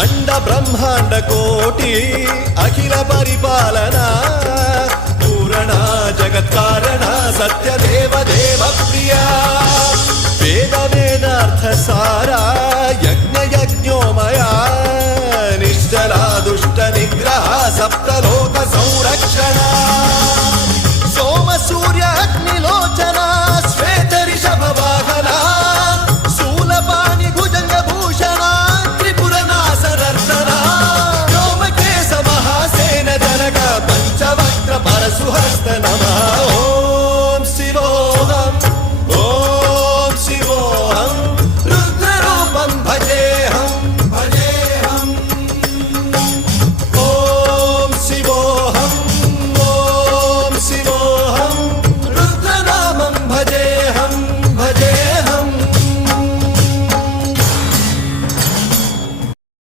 అండ బ్రహ్మాండ కోటి అఖిల పరిపాలన పూరణ జగత్కారణ సత్యదేవ దేవ ప్రియ వేద వేదార్థ సారా యజ్ఞ యజ్ఞోమయ